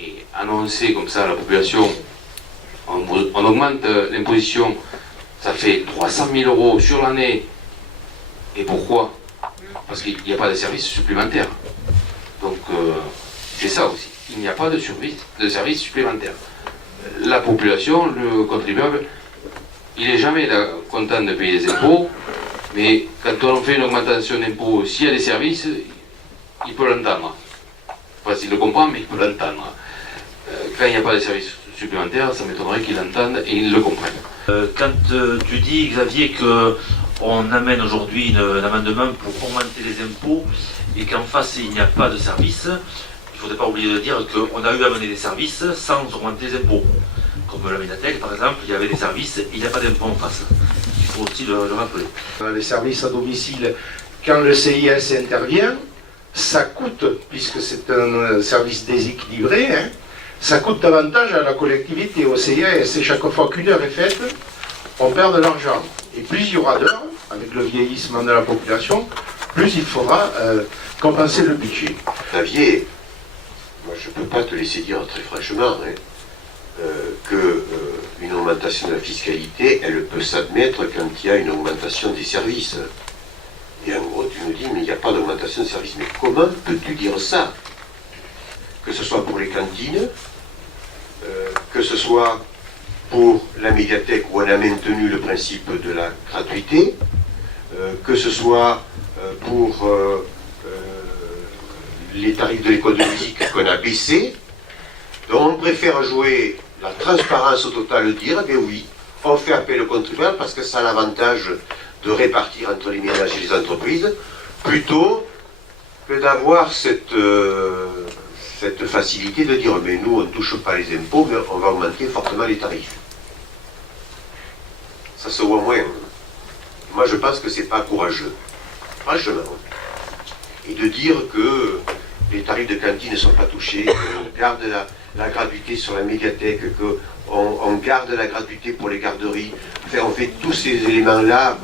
et annoncer comme ça à la population, on augmente l'imposition, ça fait 300 000 euros sur l'année. Et pourquoi? Parce qu'il n'y a pas de service supplémentaire. Donc c'est ça aussi, il n'y a pas de service supplémentaire. La population, le contribuable, il n'est jamais content de payer des impôts, mais quand on fait une augmentation d'impôts, s'il y a des services, il peut l'entendre. Enfin, s'il le comprend, mais il peut l'entendre. Quand il n'y a pas de services supplémentaires, ça m'étonnerait qu'il l'entende et il le comprenne. Quand tu dis, Xavier, qu'on amène aujourd'hui un amendement pour augmenter les impôts et qu'en face il n'y a pas de service, il ne faudrait pas oublier de dire qu'on a eu à mener des services sans augmenter les impôts. Comme la Médiathèque, par exemple, il y avait des services et il n'y a pas d'impôts en face. Il faut aussi le rappeler. Les services à domicile, quand le CIS intervient, ça coûte, puisque c'est un service déséquilibré, hein, ça coûte davantage à la collectivité, au CIS, et chaque fois qu'une heure est faite, on perd de l'argent. Et plus il y aura d'heures, avec le vieillissement de la population, plus il faudra compenser le budget. Xavier, moi je ne peux pas te laisser dire très franchement qu'une augmentation de la fiscalité, elle peut s'admettre quand il y a une augmentation des services. Et en gros, tu me dis, mais il n'y a pas d'augmentation de services. Mais comment peux-tu dire ça? Que ce soit pour les cantines, que ce soit pour la médiathèque où on a maintenu le principe de la gratuité, que ce soit pour les tarifs de l'école de musique qu'on a baissés. Donc on préfère jouer la transparence au total, dire, eh bien oui, on fait appel au contribuable parce que ça a l'avantage de répartir entre les ménages et les entreprises, plutôt que d'avoir cette facilité de dire, mais nous on ne touche pas les impôts, mais on va augmenter fortement les tarifs. Ça se voit moins. Moi je pense que c'est pas courageux, franchement. Et de dire que les tarifs de cantine ne sont pas touchés, qu'on garde la gratuité sur la médiathèque, qu'on garde la gratuité pour les garderies, enfin, on fait tous ces éléments-là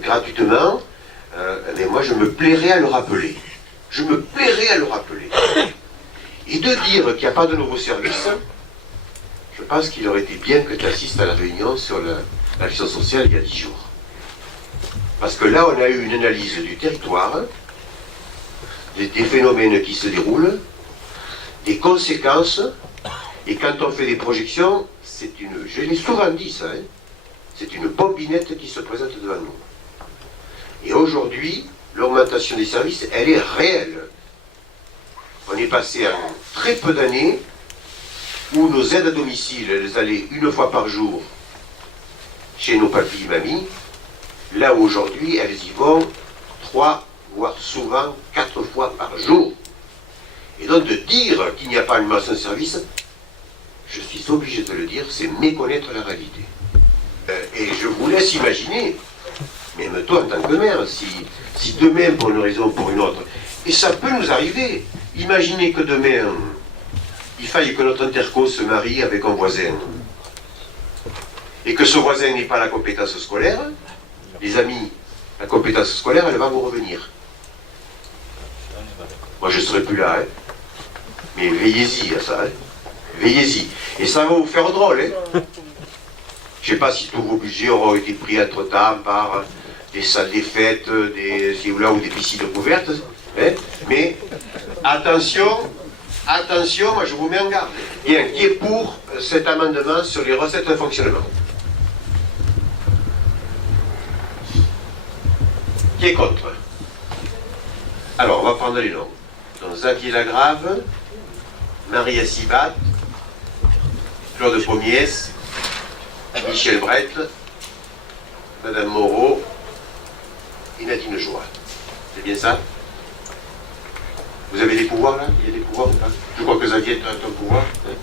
gratuitement, mais moi je me plairais à le rappeler. Je me plairais à le rappeler. Et de dire qu'il n'y a pas de nouveaux services, je pense qu'il aurait été bien que tu assistes à la réunion sur l'action sociale il y a 10 jours. Parce que là, on a eu une analyse du territoire, des phénomènes qui se déroulent, des conséquences, et quand on fait des projections, c'est une, je l'ai souvent dit ça, hein, c'est une bombinette qui se présente devant nous. Et aujourd'hui, l'augmentation des services, elle est réelle. On est passé en très peu d'années où nos aides à domicile, elles allaient une fois par jour chez nos papis et mamies, là où aujourd'hui, elles y vont 3, voire souvent 4 fois par jour. Et donc de dire qu'il n'y a pas une masse de service, je suis obligé de le dire, c'est méconnaître la réalité. Et je vous laisse imaginer, même toi en tant que maire, si demain, pour une raison ou pour une autre, et ça peut nous arriver, imaginez que demain, il faille que notre interco se marie avec un voisin, et que ce voisin n'ait pas la compétence scolaire, les amis, la compétence scolaire, elle va vous revenir. Moi, je ne serai plus là, hein. Mais veillez-y à ça, hein. Veillez-y. Et ça va vous faire drôle, hein. Je ne sais pas si tous vos budgets auront été pris entre-temps par des salles des fêtes, ou des piscines couvertes, hein. Mais attention, attention, moi je vous mets en garde. Bien, qui est pour cet amendement sur les recettes de fonctionnement? Qui est contre? Alors, on va prendre les noms. Donc, Xavier Lagrave, Marie Sibat, Claude Pommiès, Michel Brett, Madame Moreau et Nadine Joie. C'est bien ça? Vous avez des pouvoirs là? Il y a des pouvoirs ou pas? Je crois que Xavier a un pouvoir. Hein?